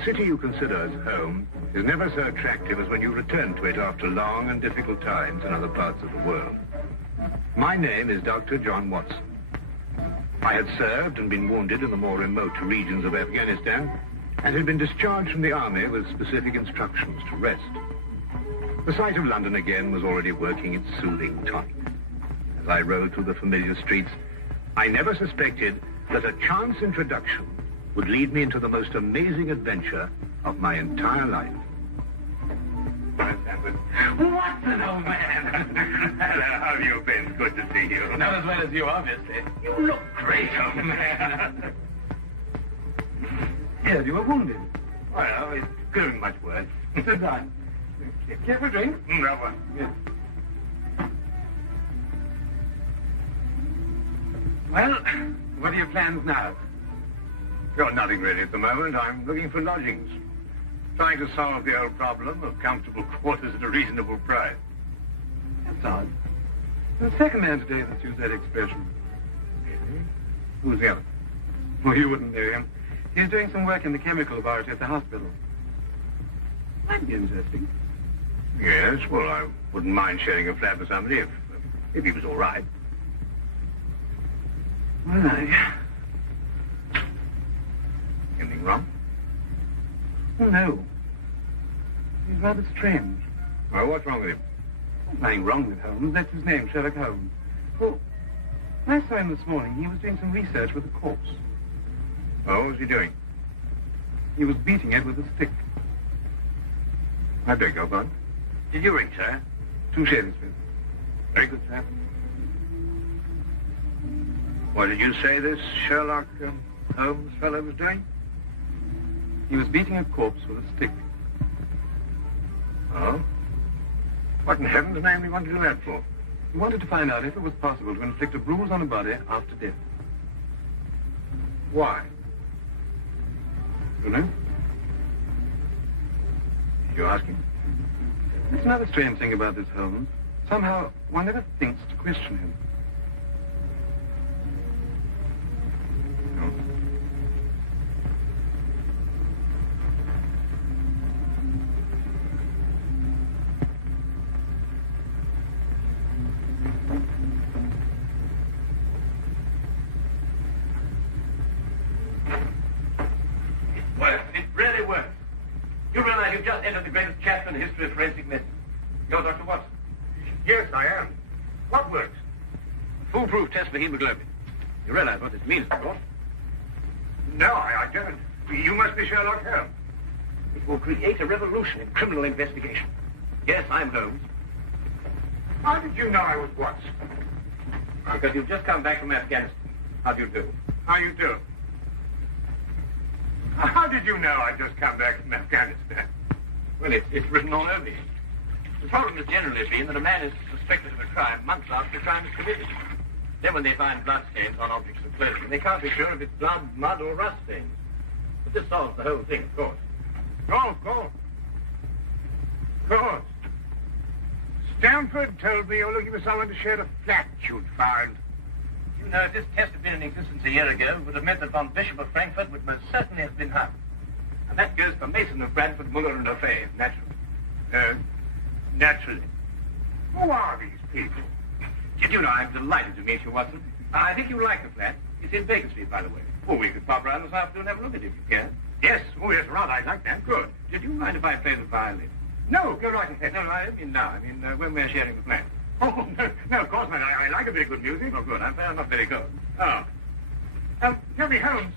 The city you consider as home is never so attractive as when you return to it after long and difficult times in other parts of the world. My name is Dr. John Watson. I had served and been wounded in the more remote regions of Afghanistan and had been discharged from the army with specific instructions to rest. The sight of London again was already working its soothing tonic. As I rode through the familiar streets, I never suspected that a chance introduction would lead me into the most amazing adventure of my entire life. Watson, old man. Hello, how have you been? Good to see you. Not as well as you, obviously. You look great, old man. Yes, you were wounded. Well, it's going much worse. Sit down. Care for a drink? No one. Yes. Well, what are your plans now? Got nothing ready at the moment. I'm looking for lodgings. Trying to solve the old problem of comfortable quarters at a reasonable price. That's odd. The second man today that's used that expression. Really? Who's the other? Well, you wouldn't know him. He's doing some work in the chemical laboratory at the hospital. Might be interesting. Yes, well, I wouldn't mind sharing a flat with somebody if he was all right. Well, Anything wrong? Oh, no. He's rather strange. Well, what's wrong with him? Nothing wrong with Holmes. That's his name, Sherlock Holmes. Well, when I saw him this morning, he was doing some research with a corpse. Oh, what was he doing? He was beating it with a stick. I beg your pardon. Did you ring, sir? 2 shillings, Smith. Very good, sir. What did you say this Sherlock Holmes fellow was doing? He was beating a corpse with a stick. Oh? What in heaven's name do you want to do that for? He wanted to find out if it was possible to inflict a bruise on a body after death. Why? You know? You asking? There's another strange thing about this Holmes. Somehow, one never thinks to question him. No. It works. It really works. You realize you've just entered the greatest chapter in the history of forensic medicine. You're Dr. Watson. Yes, I am. What works? Foolproof test for hemoglobin. You realize what this means, of course. No, I don't. You must be Sherlock Holmes. It will create a revolution in criminal investigation. Yes, I'm Holmes. How did you know I was Watson? Because you've just come back from Afghanistan. How do you do? How you do? How did you know I'd just come back from Afghanistan? Well, it's written all over you. The problem has generally been that a man is suspected of a crime months after the crime is committed. Then when they find bloodstains on objects of clothing, they can't be sure if it's blood, mud, or rust stains. But this solves the whole thing, of course. Oh, of course. Of course. Stanford told me you're looking for someone to share a flat you'd found. You know, if this test had been in existence a year ago, it would have meant that von Bishop of Frankfurt would most certainly have been hung. And that goes for Mason of Bradford, Muller, and O'Fay, naturally. Naturally. Who are these people? Did you know, I'm delighted to meet you, Watson. I think you'll like the flat. It's in Baker Street, by the way. Oh, we could pop round this afternoon and have a look at it if you can. Yes. Oh, yes, right. I'd like that. Good. Did you mind if I play the violin? No, go right ahead. No, I mean now. I mean, when we're sharing the flat. Oh, no, of course not. I like a bit of good music. Oh, good. I'm not very good. Oh. Tell me, Holmes.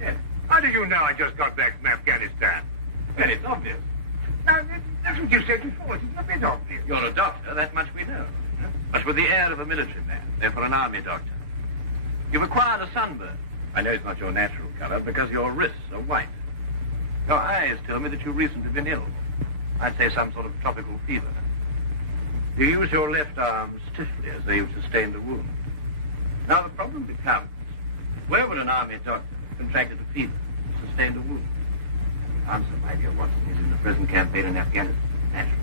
Yes. How did you know I just got back from Afghanistan? Well, it's obvious. Now, that's what you said before. It's a bit obvious. You're a doctor, that much we know. But with the air of a military man, therefore an army doctor. You've acquired a sunburn. I know it's not your natural color because your wrists are white. Your eyes tell me that you've recently been ill. I'd say some sort of tropical fever. You use your left arm stiffly as though you've sustained a wound. Now the problem becomes, where would an army doctor have contracted a fever, sustained a wound? The answer, my dear Watson, is in the present campaign in Afghanistan, naturally.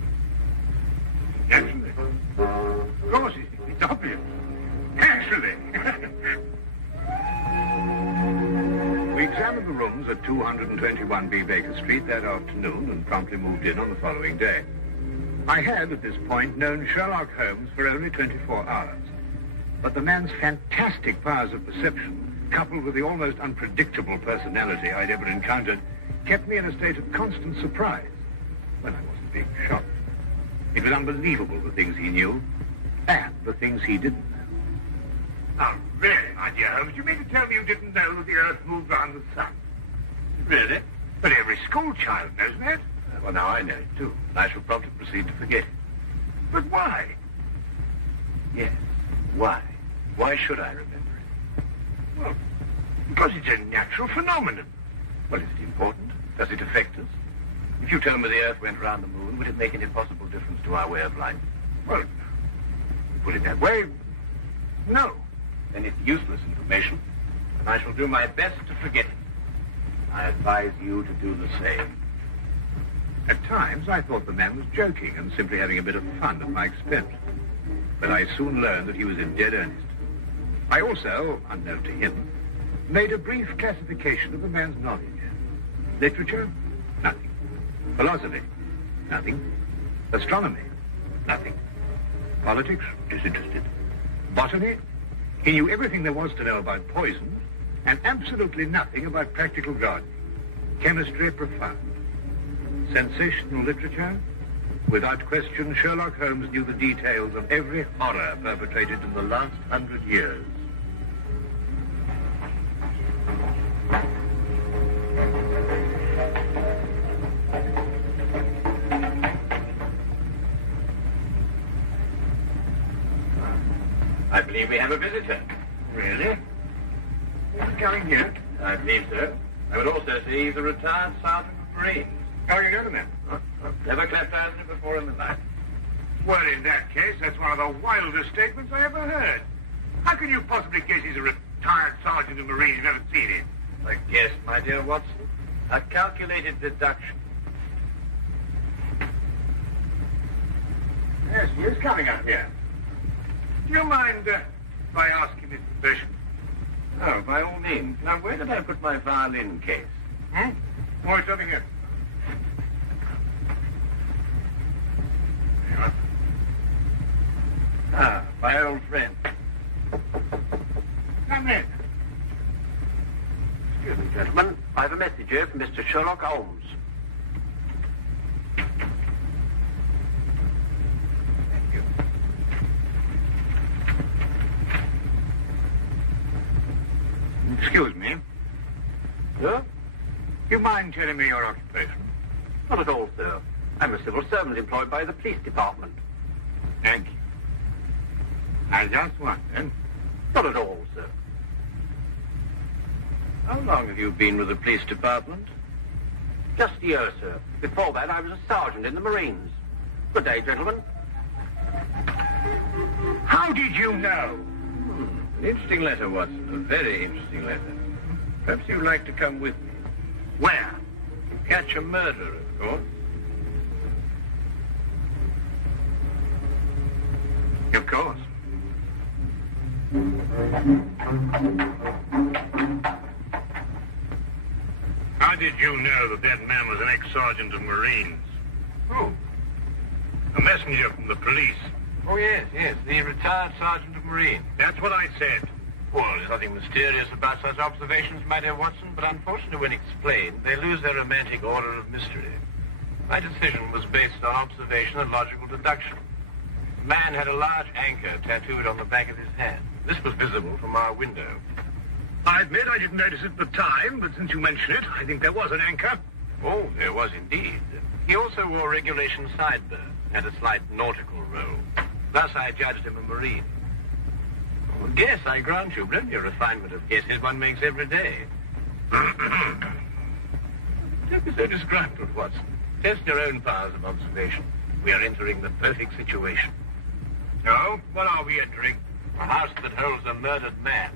Naturally. Of course, it's obvious. Naturally. Weeks examined the rooms at 221B Baker Street that afternoon and promptly moved in on the following day. I had, at this point, known Sherlock Holmes for only 24 hours. But the man's fantastic powers of perception, coupled with the almost unpredictable personality I'd ever encountered, kept me in a state of constant surprise when I wasn't being shocked. It was unbelievable, the things he knew and the things he didn't know. Oh, really, my dear Holmes? You mean to tell me you didn't know that the Earth moved around the sun? Really? But every school child knows that. Well, now I know it, too. And I shall promptly proceed to forget it. But why? Yes, why? Why should I remember it? Well, because it's a natural phenomenon. Well, is it important? Does it affect us? If you tell me the Earth went round the moon, would it make any possible difference to our way of life? Well, put it that way, no. Then it's useless information, and I shall do my best to forget it. I advise you to do the same. At times, I thought the man was joking and simply having a bit of fun at my expense. But I soon learned that he was in dead earnest. I also, unknown to him, made a brief classification of the man's knowledge. Literature? Nothing. Philosophy? Nothing. Astronomy? Nothing. Politics? Disinterested. Botany? He knew everything there was to know about poison and absolutely nothing about practical gardening. Chemistry? Profound. Sensational literature? Without question, Sherlock Holmes knew the details of every horror perpetrated in the last 100 years. I believe we have a visitor. Really? Who's coming here? I believe so. I would also say he's a retired sergeant of Marines. Oh, you know the man? Never clapped eyes on him before in my life. Well, in that case, that's one of the wildest statements I ever heard. How can you possibly guess he's a retired sergeant of Marines? You've never seen him. A guess, my dear Watson. A calculated deduction. Yes, he is coming up here. Do you mind if I ask him his profession? Oh, by all means. Now, where did I put my violin case? Oh, it's over here. There you are. Ah, my old friend. Come in. Excuse me, gentlemen. I have a message here from Mr. Sherlock Holmes. Thank you. Excuse me. Sir? You mind telling me your occupation? Not at all, sir. I'm a civil servant employed by the police department. Thank you. I just wondered. Not at all, sir. How long have you been with the police department? Just a year, sir. Before that, I was a sergeant in the Marines. Good day, gentlemen. How did you know? An interesting letter, Watson. A very interesting letter. Perhaps you'd like to come with me. Where? To catch a murderer, of course. Of course. How did you know that man was an ex-sergeant of Marines? Who? A messenger from the police. Oh, yes, the retired sergeant of Marines. That's what I said. Well, there's nothing mysterious about such observations, my dear Watson, but unfortunately, when explained, they lose their romantic order of mystery. My decision was based on observation and logical deduction. The man had a large anchor tattooed on the back of his hand. This was visible from our window. I admit I didn't notice it at the time, but since you mention it, I think there was an anchor. Oh, there was indeed. He also wore regulation sideburns, had a slight nautical roll. Thus, I judged him a Marine. Well, guess, I grant you, plenty of refinement of guesses one makes every day. Don't be so descriptive, Watson. Test your own powers of observation. We are entering the perfect situation. No? What are we entering? A house that holds a murdered man.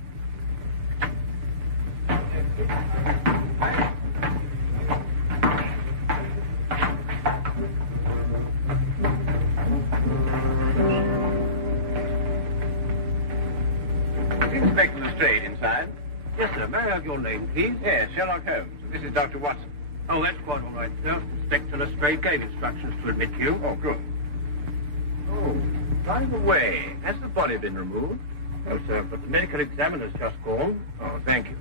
Is Inspector Lestrade inside? Yes, sir. May I have your name, please? Yes, Sherlock Holmes. This is Dr. Watson. Oh, that's quite all right, sir. Inspector Lestrade gave instructions to admit you. Oh, good. Oh, by the way, has the body been removed? No, sir, but the medical examiner's just gone. Oh, thank you.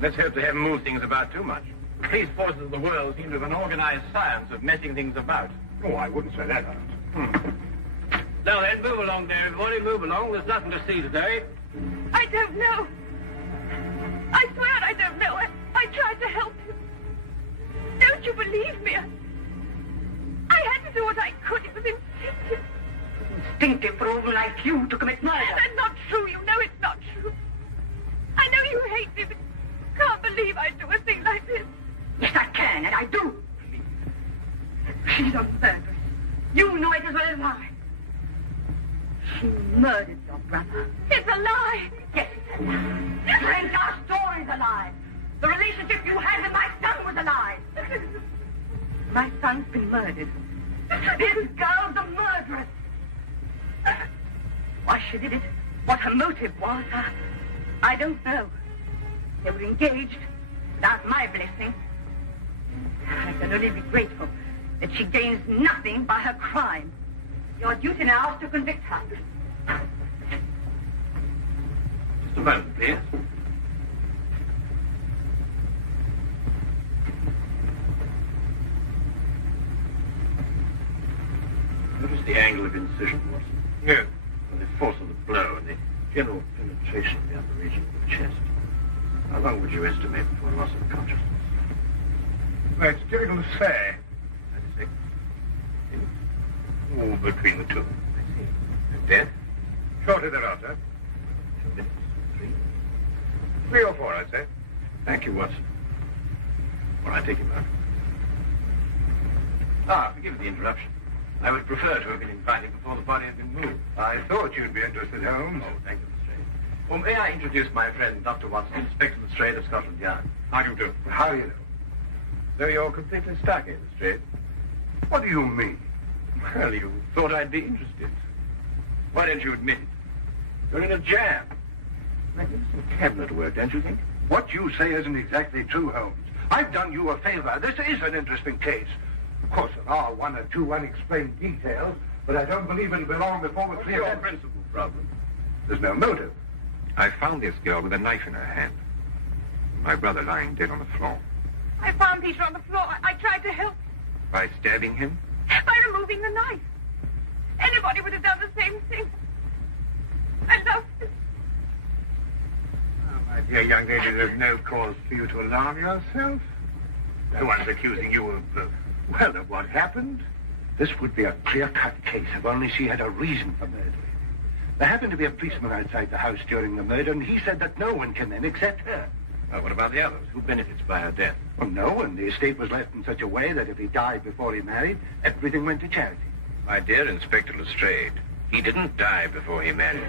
Let's hope they haven't moved things about too much. The police forces of the world seem to have an organized science of messing things about. Oh, I wouldn't say that, Holmes. Now then, move along there, everybody. Move along. There's nothing to see today. I don't know. I swear I don't know. I tried to help you. Don't you believe me? I had to do what I could. It was instinctive. Instinctive for a woman like you to commit murder. That's not true. You know it's not true. I know you hate me, but you can't believe I'd do a thing like this. Yes, I can, and I do. She's a murderess. You know it as well as I. She murdered your brother. It's a lie. Yes, it's a lie. The entire story's a lie. The relationship you had with my son was a lie. My son's been murdered. This girl's a murderess. Why she did it, what her motive was, I don't know. They were engaged without my blessing. I can only be grateful that she gains nothing by her crime. Your duty now is to convict her. Just a moment, please. Notice the angle of incision, Watson. Yes. And the force of the blow and the general penetration of the upper region of the chest. How long would you estimate before loss of consciousness? Well, it's difficult to say. 96. Oh, between the two. I see. And dead? Shortly thereafter. 2 minutes. 3. 3 or 4, I'd say. Thank you, Watson. All right, take him out. Forgive the interruption. I would prefer to have been invited before the body had been moved. I thought you'd be interested, Holmes. Oh, thank you, Lestrade. Well, may I introduce my friend, Dr. Watson, Inspector Lestrade of Scotland Yard? How do you do? How do you know? Though you're completely stuck in, Lestrade. What do you mean? Well, you thought I'd be interested. Why don't you admit it? You're in a jam. Magnificent cabinet work, don't you think? What you say isn't exactly true, Holmes. I've done you a favor. This is an interesting case. Of course, there are 1 or 2 unexplained details, but I don't believe it'll be long before we're clear. Your principal problem. There's no motive. I found this girl with a knife in her hand. My brother lying dead on the floor. I found Peter on the floor. I tried to help By stabbing him? by removing the knife. Anybody would have done the same thing. I loved him. Oh, my dear young lady, there's no cause for you to alarm yourself. No one's accusing you of, of what happened. This would be a clear-cut case if only she had a reason for murdering. There happened to be a policeman outside the house during the murder, and he said that no one came in except her. What about the others? Who benefits by her death? Well, no one. The estate was left in such a way that if he died before he married, everything went to charity. My dear Inspector Lestrade, he didn't die before he married.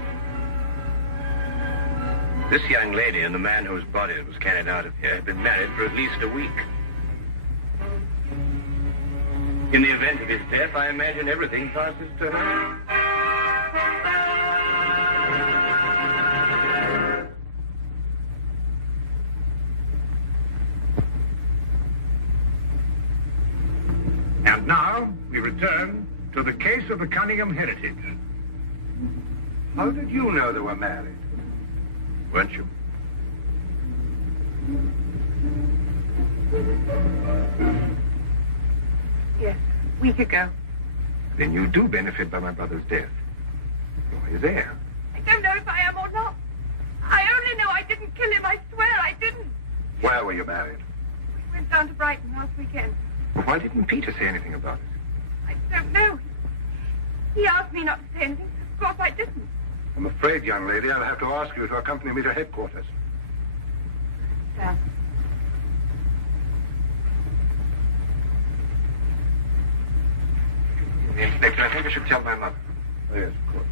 This young lady and the man whose body was carried out of here had been married for at least a week. In the event of his death, I imagine everything passes to her. And now we return to the case of the Cunningham heritage. How did you know they were married? Weren't you? Yes, a week ago. Then you do benefit by my brother's death. You're his heir. I don't know if I am or not. I only know I didn't kill him. I swear I didn't. Where were you married? We went down to Brighton last weekend. Well, why didn't Peter say anything about it? I don't know. He asked me not to say anything. Of course I didn't. I'm afraid, young lady, I'll have to ask you to accompany me to headquarters. Sam. Inspector, I think I should tell my mother. Oh, yes, of course.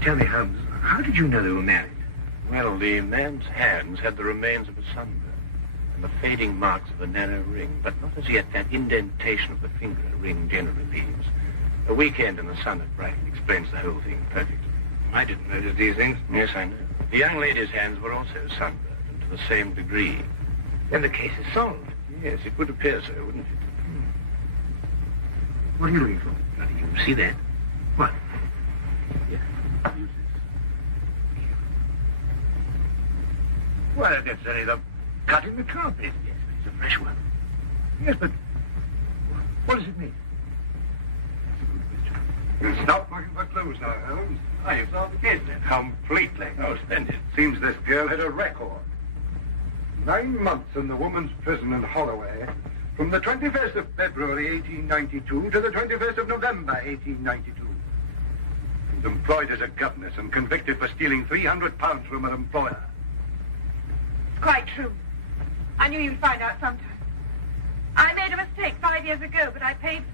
Tell me, Holmes, how did you know they were married? Well, the man's hands had the remains of a sunburn and the fading marks of a narrow ring, but not as yet that indentation of the finger a ring generally leaves. A weekend in the sun at Brighton explains the whole thing perfectly. I didn't notice these things. Yes, I know. The young lady's hands were also sunburned, and to the same degree. Then the case is solved. Yes, it would appear so, wouldn't it? What are you looking for? Now, do you see that? What? Here. Use this. Well, that's only the cut in the carpet. Yes, but it's a fresh one. Yes, but what does it mean? You'll stop looking for clues now, Holmes. Oh, you've solved the case, then? Completely. Oh, splendid. Seems this girl had a record. 9 months in the woman's prison in Holloway, from the 21st of February 1892 to the 21st of November 1892. She was employed as a governess and convicted for stealing £300 from her employer. It's quite true. I knew you'd find out sometime. I made a mistake 5 years ago, but I paid for it.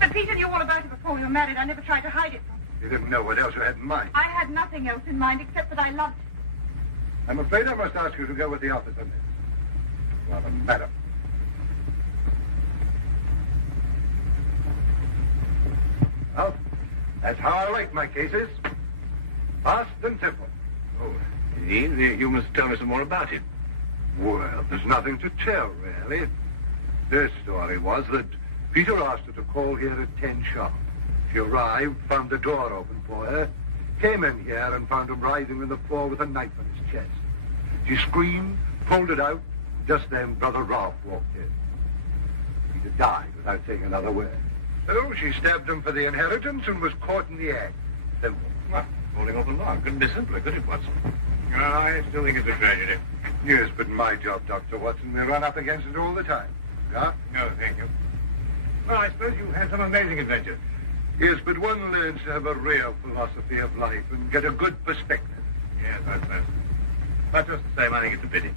But Peter knew all about it before we were married. I never tried to hide it from him. You didn't know what else you had in mind. I had nothing else in mind except that I loved him. I'm afraid I must ask you to go with the officer, miss. Rather, madam. Well, that's how I like my cases. Fast and simple. Oh, indeed. You must tell me some more about it. Well, there's nothing to tell, really. Their story was that Peter asked her to call here at 10 sharp. She arrived, found the door open for her, came in here and found him writhing on the floor with a knife on his chest. She screamed, pulled it out. Just then, Brother Rolfe walked in. Peter died without saying another word. So she stabbed him for the inheritance and was caught in the act. Simple. Well, holding off the law. Couldn't be simpler, could it, Watson? I still think it's a tragedy. Yes, but my job, Dr. Watson, we run up against it all the time. Yeah? No, thank you. Well, I suppose you've had some amazing adventures. Yes, but one learns to have a real philosophy of life and get a good perspective. Yes, I suppose. But just the same, I think it's a pity.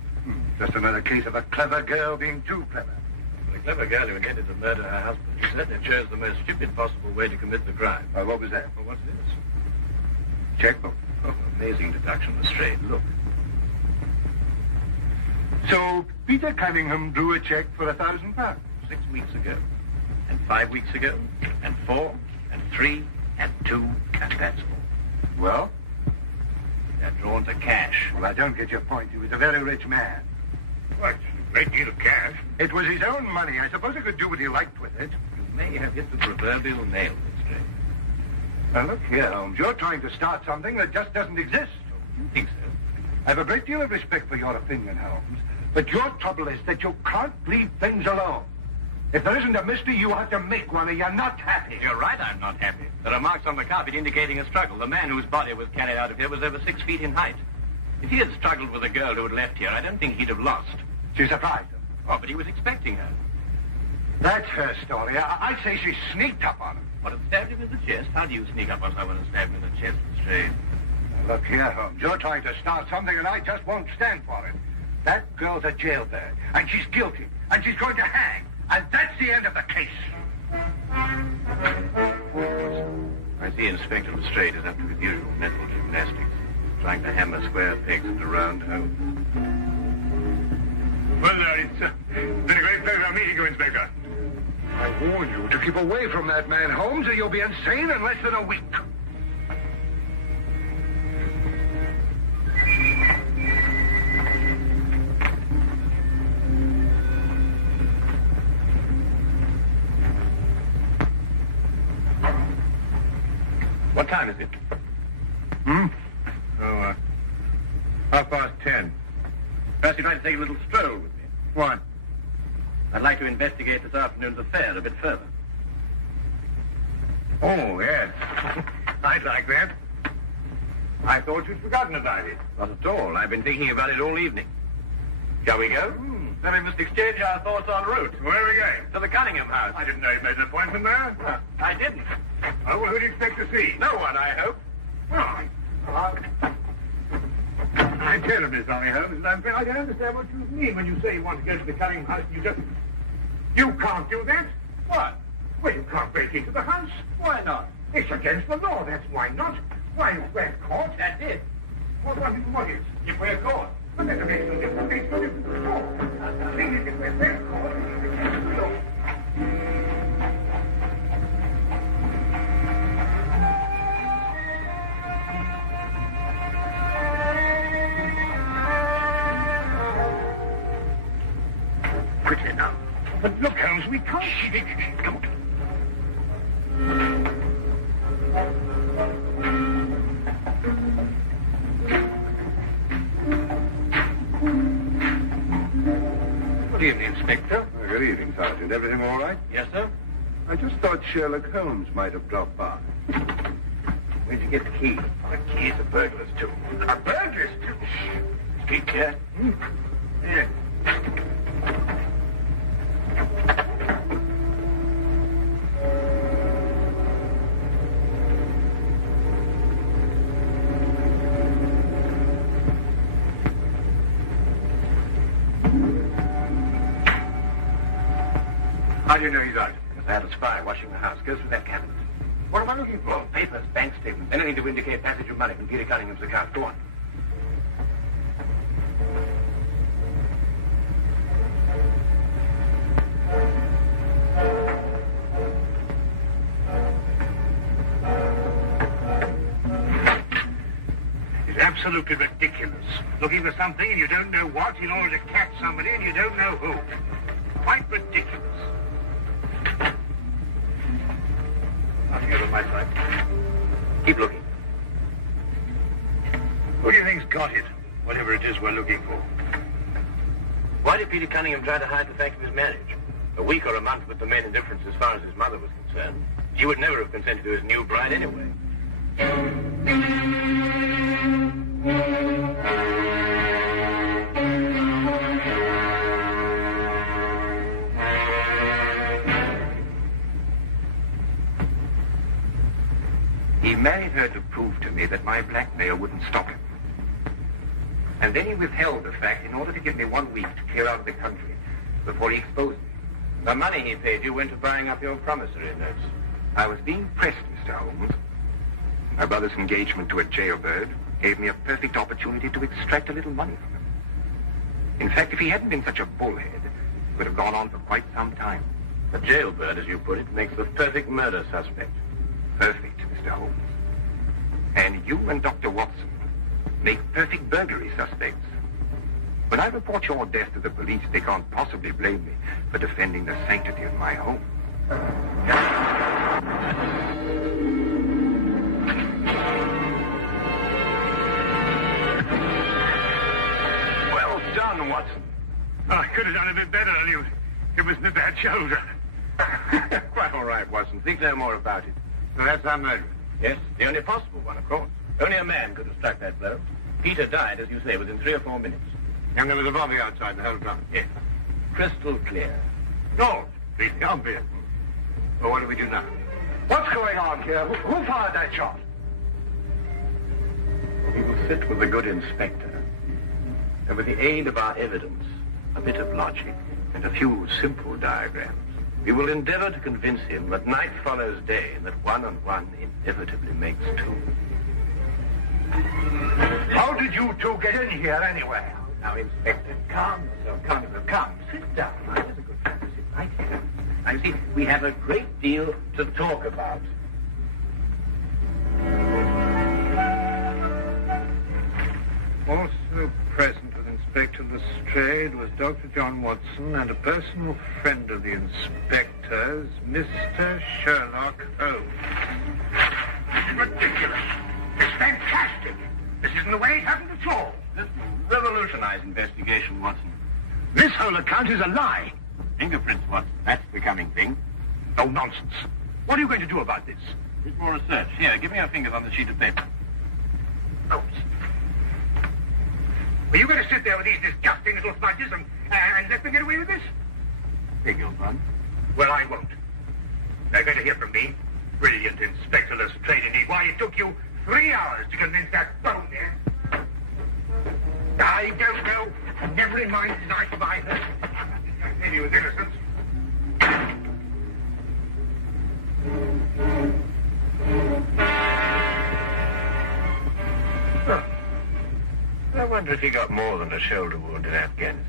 Just another case of a clever girl being too clever. The clever girl who intended to murder her husband, she certainly chose the most stupid possible way to commit the crime. What was that? Well, what's this? Checkbook. Oh, amazing deduction of a straight look. So Peter Cunningham drew a check for £1,000. 6 weeks ago, and 5 weeks ago, and 4, and 3, and 2, and that's all. Well? They're drawn to cash. Well, I don't get your point. He was a very rich man. What? A great deal of cash. It was his own money. I suppose he could do what he liked with it. You may have hit the proverbial nail, Miss Gray. Now, look here, Holmes. You're trying to start something that just doesn't exist. You think so? I have a great deal of respect for your opinion, Holmes. But your trouble is that you can't leave things alone. If there isn't a mystery, you have to make one, or you're not happy. You're right, I'm not happy. There are marks on the carpet indicating a struggle. The man whose body was carried out of here was over 6 feet in height. If he had struggled with a girl who had left here, I don't think he'd have lost. She surprised him. Oh, but he was expecting her. That's her story. I'd say she sneaked up on him. What, had stabbed him in the chest? How do you sneak up on someone and stab him in the chest straight? Now, look here, Holmes. You're trying to start something, and I just won't stand for it. That girl's a jailbird, and she's guilty, and she's going to hang. And that's the end of the case. I see Inspector Lestrade is up to his usual mental gymnastics, trying to hammer square pegs into round holes. Well, it's been a great pleasure meeting you, Inspector. I warn you to keep away from that man, Holmes, or you'll be insane in less than a week. What time is it? Oh, 10:30. Perhaps you'd like to take a little stroll with me. What? I'd like to investigate this afternoon's affair a bit further. Oh, yes. I'd like that. I thought you'd forgotten about it. Not at all. I've been thinking about it all evening. Shall we go? Then we must exchange our thoughts en route. Where are we going? To the Cunningham house. I didn't know you made an appointment there. I didn't. Oh, well, who do you expect to see? No one, I hope. Well, I'm terribly sorry, Holmes, and I don't understand what you mean when you say you want to go to the Cunningham house. You can't do that. What? Well, you can't break into the house. Why not? It's against the law, that's why not. Why, if we're caught... That's it. What is? If we're caught. But that makes no difference. Makes no difference at all. The thing is, if we're caught, it's against the law. quickly now. But look, Holmes, we can't... Come on. Good evening, Inspector. Good evening, Sergeant. Everything all right? Yes, sir? I just thought Sherlock Holmes might have dropped by. Where'd you get the key? The key's a burglar's too. A burglar's too? Key clear? Yeah. How do you know he's out? Because I had a spy watching the house. Go through that cabinet. What am I looking for? Papers, bank statements, anything to indicate passage of money from Peter Cunningham's account. Go on. It's absolutely ridiculous. Looking for something and you don't know what in order to catch somebody and you don't know who. Quite ridiculous. Nothing over my side. Keep looking. Who do you think's got it? Whatever it is we're looking for. Why did Peter Cunningham try to hide the fact of his marriage? A week or a month would have made a difference as far as his mother was concerned. She would never have consented to his new bride anyway. He married her to prove to me that my blackmail wouldn't stop him. And then he withheld the fact in order to give me 1 week to clear out of the country before he exposed me. The money he paid you went to buying up your promissory notes. I was being pressed, Mr. Holmes. My brother's engagement to a jailbird gave me a perfect opportunity to extract a little money from him. In fact, if he hadn't been such a bullhead, it would have gone on for quite some time. A jailbird, as you put it, makes the perfect murder suspect. Perfect, Mr. Holmes. And you and Dr. Watson make perfect burglary suspects. When I report your death to the police, they can't possibly blame me for defending the sanctity of my home. Well done, Watson. Oh, I could have done a bit better. It was my bad shoulder. Quite all right, Watson. Think no more about it. So that's our murder. Yes, the only possible one, of course. Only a man could have struck that blow. Peter died, as you say, within 3 or 4 minutes. And there was a bobby outside the whole time. Yes. Crystal clear. No, completely obvious. Well, what do we do now? What's going on here? Who fired that shot? We will sit with the good inspector, and with the aid of our evidence, a bit of logic, and a few simple diagrams, we will endeavor to convince him that night follows day, and that 1 and 1 inevitably makes 2. How did you two get in here anyway? Now, Inspector, calm yourself, Cunningham. Come, sit down. Now, here's a good friend to sit right here. Now, you see, we have a great deal to talk about. Also present with Inspector Lestrade was Dr. John Watson and a personal friend of the inspector's, Mr. Sherlock Holmes. This is ridiculous. It's fantastic. This isn't the way it happened at all. This will revolutionize investigation, Watson. This whole account is a lie. Fingerprints, Watson. That's the coming thing. No nonsense. What are you going to do about this? Bit more research. Here, give me your fingers on the sheet of paper. Oh. Are you going to sit there with these disgusting little smudges and let them get away with this? Beg your pardon? Well, I won't. They're going to hear from me. Brilliant Inspector Lestrade, indeed. Why, it took you 3 hours to convince that bone there. I don't know. Never in mind his life by her. Maybe he was innocent. I wonder if he got more than a shoulder wound in Afghanistan.